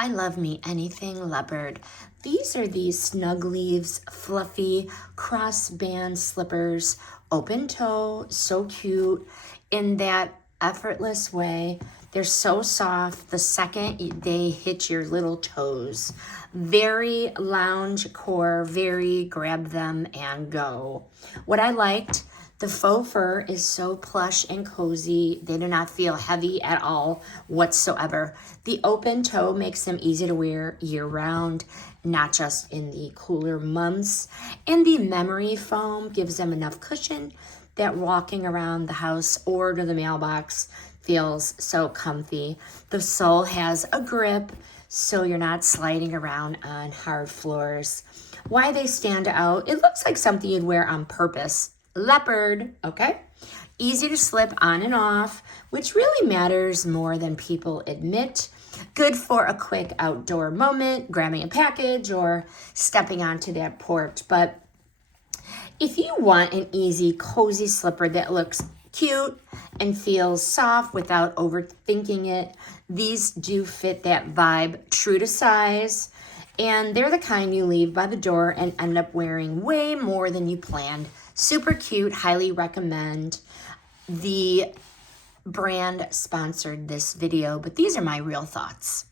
I love me anything leopard. These are these Snug Leaves fluffy crossband slippers, open toe, so cute in that effortless way. They're so soft the second they hit your little toes. Very lounge core, very grab them and go. What I liked, the faux fur is so plush and cozy. They do not feel heavy at all whatsoever. The open toe makes them easy to wear year-round, not just in the cooler months. And the memory foam gives them enough cushion that walking around the house or to the mailbox feels so comfy. The sole has a grip, so you're not sliding around on hard floors. Why they stand out, it looks like something you'd wear on purpose. Leopard, okay? Easy to slip on and off, which really matters more than people admit. Good for a quick outdoor moment, grabbing a package or stepping onto that porch. But if you want an easy, cozy slipper that looks cute and feels soft without overthinking it, these do fit that vibe, true to size. And they're the kind you leave by the door and end up wearing way more than you planned. Super cute, highly recommend. The brand sponsored this video, but these are my real thoughts.